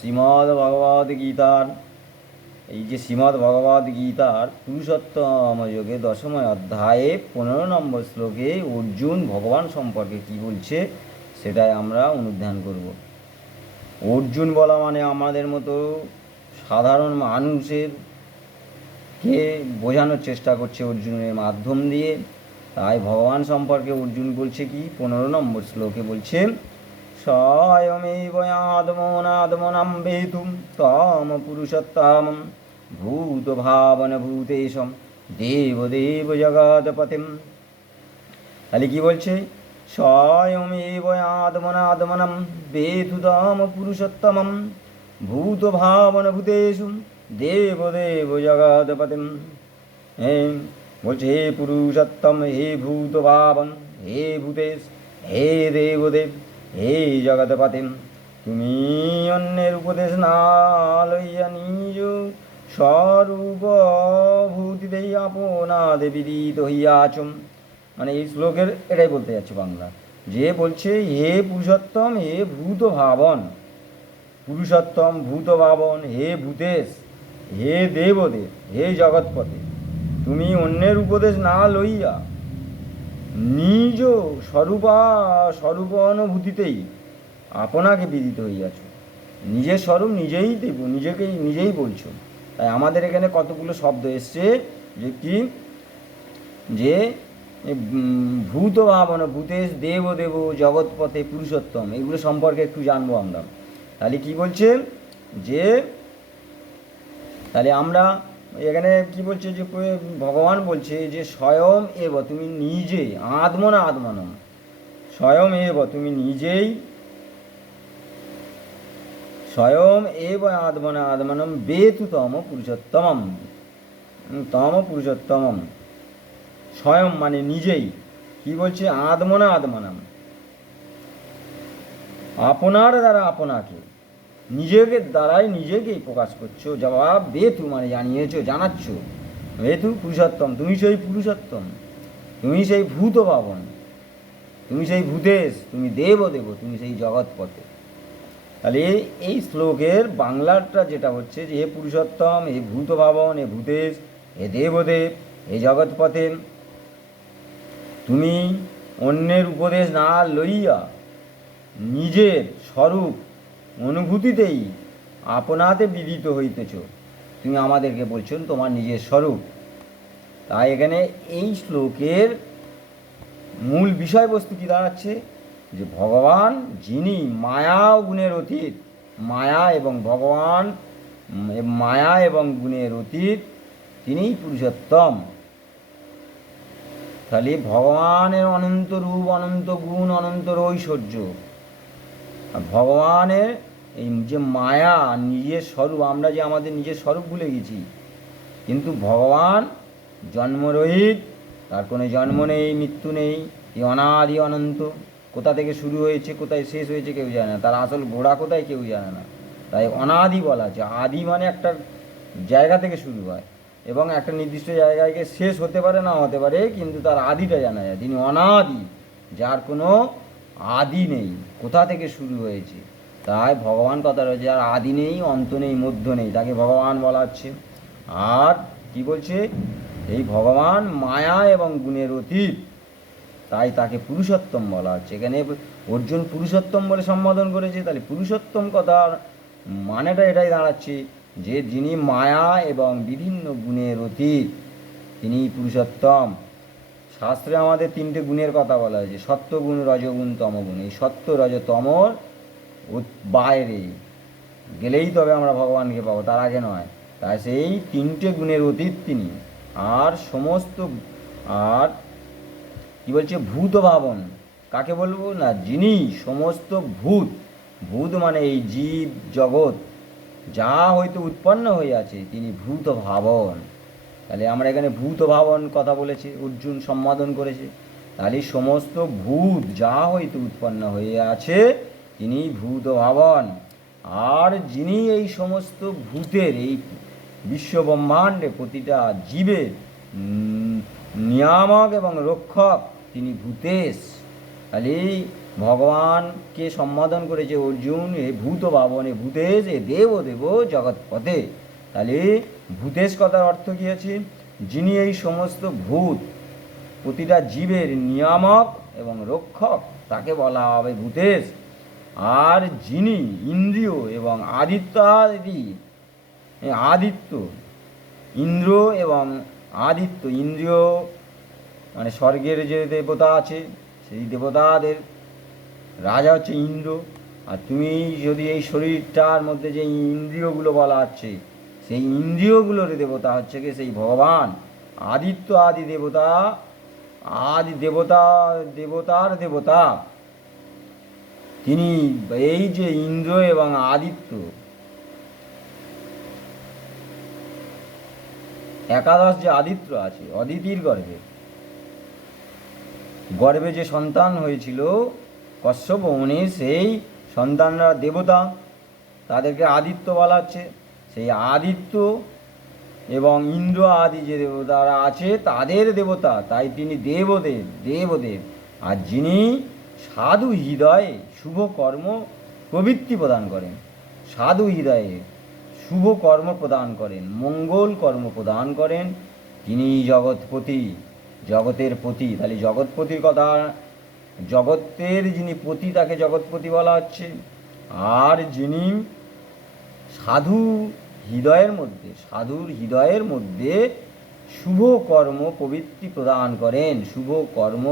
শ্রীমদ্ ভগবদ গীতার এই যে শ্রীমদ্ ভগবদ গীতার পুরুষোত্তম যোগে দশম অধ্যায়ে 15 নম্বর শ্লোকে অর্জুন ভগবান সম্পর্কে কি বলছে সেটাই আমরা অনুধ্যান করব। অর্জুন বলা মানে আমাদের মতো সাধারণ মানুষের কে বোঝানোর চেষ্টা করছে অর্জুনের মাধ্যম দিয়ে। তাই ভগবান সম্পর্কে অর্জুন বলছে কি 15 নম্বর শ্লোকে বলছে, স্বয়মেব আত্মনাত্মনাম বেতুম তম পুরুষোত্তমম ভূত ভাবন ভূতেশম দেবদেব জগৎপতিম। তাহলে কি বলছে? স্বয়মেব আত্মনাত্মনাম বেতু তম পুরুষোত্তমম ভূত ভাবন ভূতেষু দেবদেব জগৎপতিম। হ্যাঁ, বলছে হে পুরুষোত্তম, হে ভূত ভাবন, হে ভূতেশ, হে দেবদেব, হে জগৎপতিম, তুমি অন্যের উপদেশ না লইয়া নিজ স্বরূপ ভূতিতেই আপনাদে বিদিত হইয়াছ। মানে এই শ্লোকের এটাই বলতে যাচ্ছে বাংলা, যে বলছে হে পুরুষোত্তম, হে ভূত ভাবন, পুরুষোত্তম ভূত ভাবন, হে ভূতেশ, হে দেবদেব, হে জগৎপতি, তুমি অন্যের উপদেশ না লইয়া নিজ স্বরূপানুভূতিতেই আপনাকে বিদিত হইয়াছ। নিজের স্বরূপ নিজেই দেব, নিজেই বলছো। তাই আমাদের এখানে কতগুলো শব্দ এসছে, যে কি, যে ভূত ভাবন, ভূতেশ, দেব দেব, জগৎপথে, পুরুষোত্তম, এগুলো সম্পর্কে একটু জানবো আমরা। তাহলে কি বলছে, যে তাহলে আমরা এখানে কি বলছে, যে ভগবান বলছে যে স্বয়ং এব, তুমি নিজে, আত্মনা আত্মনম, স্বয়ং এব তুমি নিজেই, স্বয়ং এব আত্মনা আত্মনম বেতু তম পুরুষোত্তমম, তম পুরুষোত্তমম, স্বয়ং মানে নিজেই, কি বলছে, আত্মনা আত্মনম, আপনার দ্বারা আপনাকে, নিজেকে দ্বারাই নিজেকেই প্রকাশ করছো। জবাব বেতু মানে জানিয়েছো, জানাচ্ছ। বেতু পুরুষোত্তম, তুমি সেই পুরুষোত্তম, তুমি সেই ভূত ভাবন, তুমি সেই ভূতেশ, তুমি দেবদেব, তুমি সেই জগৎপথে। তাহলে এই শ্লোকের বাংলাটা যেটা হচ্ছে, যে হে পুরুষোত্তম, হে ভূত ভাবন, হে ভূতেশ, হে দেবদেব, হে জগৎপথে, তুমি অন্যের উপদেশ না লইয়া নিজের স্বরূপ অনুভূতিতেই আপনাতে বিদিত হইতেছ। তুমি আমাদেরকে বলছো তোমার নিজের স্বরূপ। তাই এখানে এই শ্লোকের মূল বিষয়বস্তু কী দাঁড়াচ্ছে, যে ভগবান যিনি মায়া ও গুণের অতীত, মায়া এবং ভগবান, মায়া এবং গুণের অতীত, তিনিই পুরুষোত্তম। তাহলে ভগবানের অনন্ত রূপ, অনন্ত গুণ, অনন্ত ঐশ্বর্য, আর ভগবানের এই যে মায়া, নিজের স্বরূপ, আমরা যে আমাদের নিজের স্বরূপ ভুলে গেছি, কিন্তু ভগবান জন্মরহিত, তার কোনো জন্ম নেই, মৃত্যু নেই, এই অনাদি অনন্ত, কোথা থেকে শুরু হয়েছে কোথায় শেষ হয়েছে কেউ জানে না, তার আসল ঘোড়া কোথায় কেউ জানে না। তাই অনাদি বলা আছে। আদি মানে একটা জায়গা থেকে শুরু হয় এবং একটা নির্দিষ্ট জায়গায় গিয়ে শেষ হতে পারে, না হতে পারে, কিন্তু তার আদিটা জানা যায়। তিনি অনাদি, যার কোনো আদি নেই, কোথা থেকে শুরু হয়েছে। তাই ভগবান কথা রয়েছে, আর আদি নেই, অন্ত নেই, মধ্য নেই, তাকে ভগবান বলা হচ্ছে। আর কি বলছে, এই ভগবান মায়া এবং গুণের অতীত, তাই তাকে পুরুষোত্তম বলা হচ্ছে। এখানে অর্জুন পুরুষোত্তম বলে সম্বোধন করেছে। তাহলে পুরুষোত্তম কথার মানেটা এটাই দাঁড়াচ্ছে, যে যিনি মায়া এবং বিভিন্ন গুণের অতীত, তিনি পুরুষোত্তম। শাস্ত্রে আমাদের 3টে গুণের কথা বলা হয়েছে, সত্যগুণ, রজগুণ, তমগুণ। এই সত্য, রজ, তমর বাইরে গেলেই তবে আমরা ভগবানকে পাবো, তার আগে নয়। তাই সেই 3টে গুণের অতীত তিনি। আর সমস্ত, আর কি বলছে, ভূত ভাবন, কাকে বলবো না, যিনি সমস্ত ভূত, ভূত মানে এই জীব জগৎ যা হয়তো উৎপন্ন হয়ে আছে, তিনি ভূত ভাবন। তাহলে আমরা এখানে ভূত ভাবন কথা বলেছে, অর্জুন সম্বোধন করেছে। তাহলে সমস্ত ভূত যা হয়তো উৎপন্ন হয়ে আছে, তিনি ভূত ভাবন। আর যিনি এই সমস্ত ভূতের, এই বিশ্ব ব্রহ্মাণ্ডে প্রতিটা জীবের নিয়ামক এবং রক্ষক, তিনি ভূতেশ। তাহলে ভগবানকে সম্বোধন করেছে অর্জুন, এ ভূত ভাবন, এ ভূতেশ, এ দেব দেব জগৎপথে। তাহলে ভূতেশ কথার অর্থ কী আছে? যিনি এই সমস্ত ভূত, প্রতিটা জীবের নিয়ামক এবং রক্ষক, তাকে বলা হবে ভূতেশ। আর যিনি ইন্দ্রিয় এবং আদিত্য, ইন্দ্র এবং আদিত্য, ইন্দ্রিয় মানে স্বর্গের যে দেবতা আছে, সেই দেবতাদের রাজা হচ্ছে ইন্দ্র। আর তুমি যদি এই শরীরটার মধ্যে যে ইন্দ্রিয়গুলো বলা হচ্ছে, সেই ইন্দ্রিয়গুলোর দেবতা হচ্ছে কি সেই ভগবান আদিত্য, আদি দেবতা, আদি দেবতা, দেবতার দেবতা তিনি। এই যে ইন্দ্র এবং আদিত্য, একাদশ যে আদিত্য আছে অদিতির গর্ভে, গর্ভে যে সন্তান হয়েছিল কশ্যপ মুনির, সেই সন্তানরা দেবতা, তাদেরকে আদিত্য বলা হচ্ছে। সেই আদিত্য এবং ইন্দ্র আদি যে দেবতারা আছে তাদের দেবতা, তাই তিনি দেবদেব, দেবদেব। আর যিনি সাধু হৃদয়ে শুভ কর্ম প্রবৃত্তি প্রদান করেন, সাধু হৃদয়ে শুভ কর্ম প্রদান করেন, মঙ্গল কর্ম প্রদান করেন, তিনি জগৎপতি, জগতের পতি। তাহলে জগৎপতির কথা, জগতের যিনি পতি তাকে জগৎপতি বলা হচ্ছে। আর যিনি সাধু হৃদয়ের মধ্যে, সাধুর হৃদয়ের মধ্যে শুভ কর্ম প্রবৃত্তি প্রদান করেন, শুভ কর্ম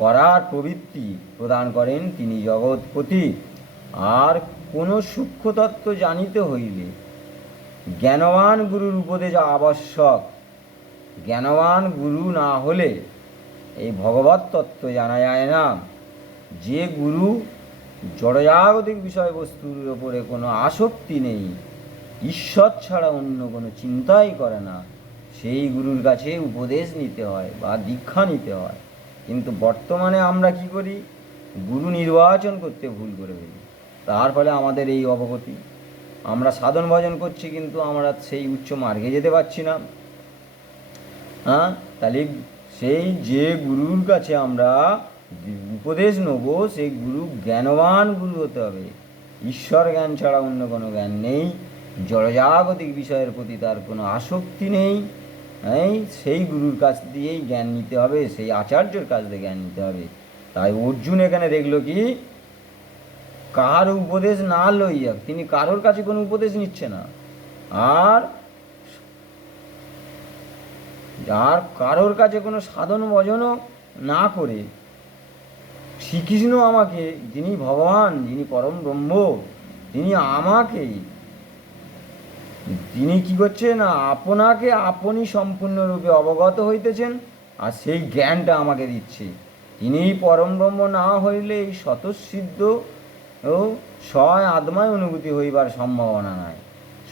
করার প্রবৃত্তি প্রদান করেন, তিনি জগৎপতি। আর কোনো সূক্ষ্মতত্ত্ব জানিতে হইলে জ্ঞানবান গুরুর উপদেশ আবশ্যক। জ্ঞানবান গুরু না হলে এই ভগবত তত্ত্ব জানা যায় না। যে গুরু জড়জাগতিক বিষয়বস্তুর ওপরে কোনো আসক্তি নেই, ঈশ্বর ছাড়া অন্য কোনো চিন্তাই করে না, সেই গুরুর কাছে উপদেশ নিতে হয় বা দীক্ষা নিতে হয়। কিন্তু বর্তমানে আমরা কি করি? গুরু নির্বাচন করতে ভুল করে ফেলি, তার ফলে আমাদের এই অবগতি। আমরা সাধন ভজন করছি কিন্তু আমরা সেই উচ্চ মার্গে যেতে পারছি না। তাহলে সেই যে গুরুর কাছে আমরা উপদেশ নেব, সেই গুরু জ্ঞানবান গুরু হতে হবে। ঈশ্বর জ্ঞান ছাড়া অন্য কোনো জ্ঞান নেই, জড়জাগতিক বিষয়ের প্রতি তার কোনো আসক্তি নেই। সেই গুরুর কাছ দিয়েই জ্ঞান নিতে হবে, সেই আচার্যর কাছ দিয়ে জ্ঞান নিতে হবে। তাই অর্জুন এখানে দেখলো কি, কার উপদেশ না লইয়া, তিনি কারোর কাছে কোনো উপদেশ নিচ্ছে না, আর কারোর কাছে কোনো সাধন ভজনও না করে শ্রীকৃষ্ণ আমাকে, যিনি ভগবান, যিনি পরম ব্রহ্ম, তিনি আমাকেই, তিনি কি করছেন না, আপনাকে আপনি সম্পূর্ণরূপে অবগত হইতেছেন আর সেই জ্ঞানটা আমাকে দিচ্ছে। তিনি পরম ব্রহ্ম না হইলে এই স্বতঃসিদ্ধ ও স্ব আত্মায় অনুভূতি হইবার সম্ভাবনা নাই।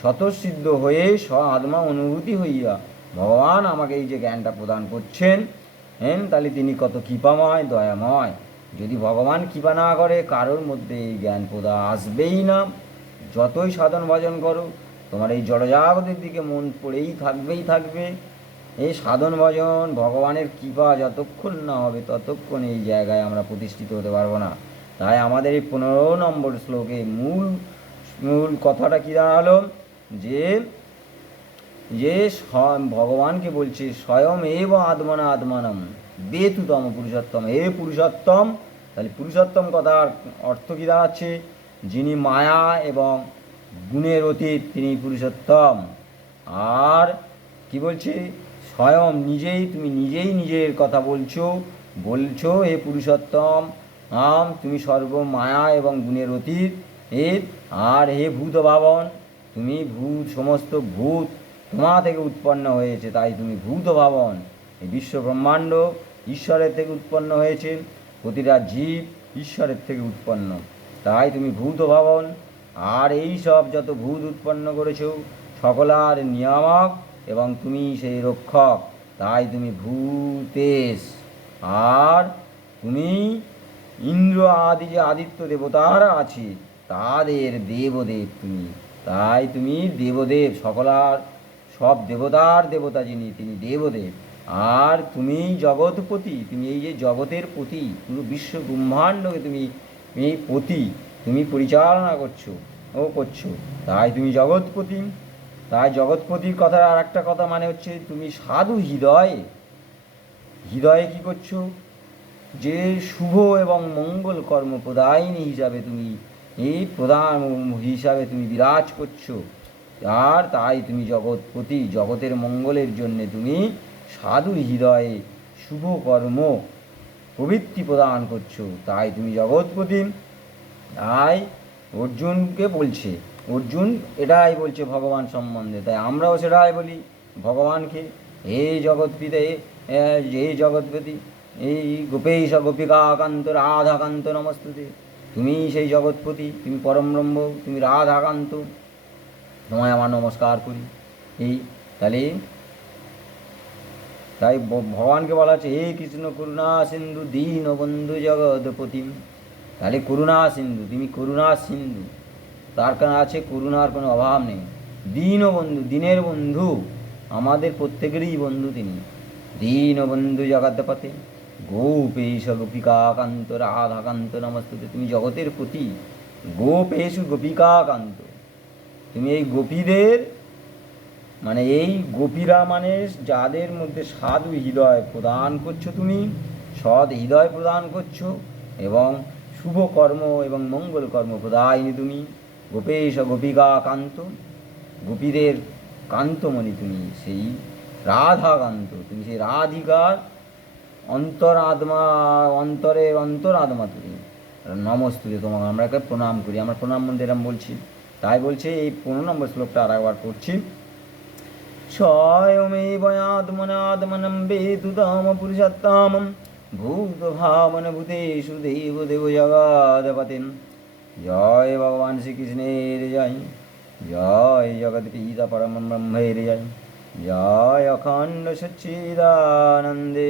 স্বতঃসিদ্ধ হয়ে স্ব আত্মা অনুভূতি হইয়া ভগবান আমাকে এই যে জ্ঞানটা প্রদান করছেন, তাহলে তিনি কত কৃপাময়, দয়াময়। যদি ভগবান কৃপা না করে কারোর মধ্যে এই জ্ঞান প্রদান আসবেই না। যতই সাধন ভজন করো, তোমার এই জড়জাগতিক দিকে মন পড়েই থাকবে। এই সাধন ভজন ভগবানের কৃপা যতক্ষণ না হবে ততক্ষণ এই জায়গায় আমরা প্রতিষ্ঠিত হতে পারবো না। তাই আমাদের এই 15 নম্বর শ্লোকে মূল কথাটা কী দাঁড়ালো, যে ভগবানকে বলছে স্বয়ং এব আত্মনা আত্মানম বেতুতম পুরুষোত্তম, হে পুরুষোত্তম। তাহলে পুরুষোত্তম কথার অর্থ কী দাঁড়াচ্ছে? যিনি মায়া এবং গুণের অতীত, তিনি পুরুষোত্তম। আর কি বলছে? স্বয়ং নিজেই, তুমি নিজেই নিজের কথা বলছো হে পুরুষোত্তম, তুমি সর্ব মায়া এবং গুণের অতীত। আর হে ভূত ভাবন, তুমি সমস্ত ভূত তোমা থেকে উৎপন্ন হয়েছে, তাই তুমি ভূত ভাবন। এই বিশ্ব ব্রহ্মাণ্ড ঈশ্বরের থেকে উৎপন্ন হয়েছে, প্রতিটা জীব ঈশ্বরের থেকে উৎপন্ন, তাই তুমি ভূত ভাবন। আর এই সব যত ভূত উৎপন্ন করেছ সকলার নিয়ামক এবং তুমি সেই রক্ষক, তাই তুমি ভূতেশ। আর তুমি ইন্দ্র আদি যে আদিত্য দেবতারা আছে তাদের দেবদেব তুমি, তাই তুমি দেবদেব, সব দেবতার দেবতা যিনি, তিনি দেবদেব। আর তুমি জগৎপতি, তুমি এই যে জগতের পতি, পুরো বিশ্ব ব্রহ্মাণ্ডকে তুমি এই পতি, তুমি পরিচালনা করছো, তাই তুমি জগৎপতি। তাই জগৎপতির কথার আর একটা কথা মানে হচ্ছে তুমি সাধু হৃদয়ে, হৃদয়ে কী করছো, যে শুভ এবং মঙ্গল কর্ম প্রদায়িনী হিসাবে তুমি এই প্রধান হিসাবে তুমি বিরাজ করছো। আর তাই তুমি জগৎপতি, জগতের মঙ্গলের জন্যে তুমি সাধু হৃদয়ে শুভ কর্ম প্রবৃত্তি প্রদান করছো, তাই তুমি জগৎপতি। তাই অর্জুনকে বলছে, অর্জুন এটাই বলছে ভগবান সম্বন্ধে, তাই আমরাও সেটাই বলি ভগবানকে, হে জগৎপিতে, হে জগৎপতি, এই গোপেশ গোপিকাকান্ত রাধাকান্ত নমস্তুতে, তুমি সেই জগৎপতি, তুমি পরম ব্রহ্ম, তুমি রাধাকান্ত, তোমায় আমার নমস্কার করি। এই তাহলে তাই ভগবানকে বলা হচ্ছে হে কৃষ্ণ করুণা সিন্ধু দীনবন্ধু জগৎপতি। তাহলে করুণা সিন্ধু, তুমি করুণা সিন্ধু, তার কারণ আছে করুণার কোনো অভাব নেই। দীনবন্ধু, দিনের বন্ধু, আমাদের প্রত্যেকেরই বন্ধু তিনি। দীনবন্ধু জগৎপতি গোপেশ গোপিকাকান্ত রাধাকান্ত নমস্তুতে, তুমি জগতের প্রতি গোপেশু গোপিকাকান্ত, তুমি এই গোপীদের মানে এই গোপীরা মানে যাদের মধ্যে সাধু হৃদয় প্রদান করছো, তুমি সৎ হৃদয় প্রদান করছো এবং শুভ কর্ম এবং মঙ্গল কর্ম প্রদায়িনী তুমি। গোপেশ গোপিকা কান্ত, গোপীদের কান্তমণি তুমি, সেই রাধাকান্ত, তুমি সেই রাধিকার অন্তরাত্মা, অন্তরের অন্তরাত্মা তুমি। নমস্তুতে, তোমাকে আমরা একে প্রণাম করি, আমরা প্রণাম মন্দির এরম বলছি। তাই বলছে এই 15 নম্বর শ্লোকটা আর একবার পড়ছি। স্বয়মেবয়াত্মনাত্মनं বেতু তম পুরুষোত্তমं ভূতভাবনভূতেষু দেবদেব জগৎপতিं। জয় ভগবান শ্রীকৃষ্ণের জয়, জয় জগৎপিতা পরম ব্রহ্মের জয়, জয় অখণ্ড সচ্চিদানন্দের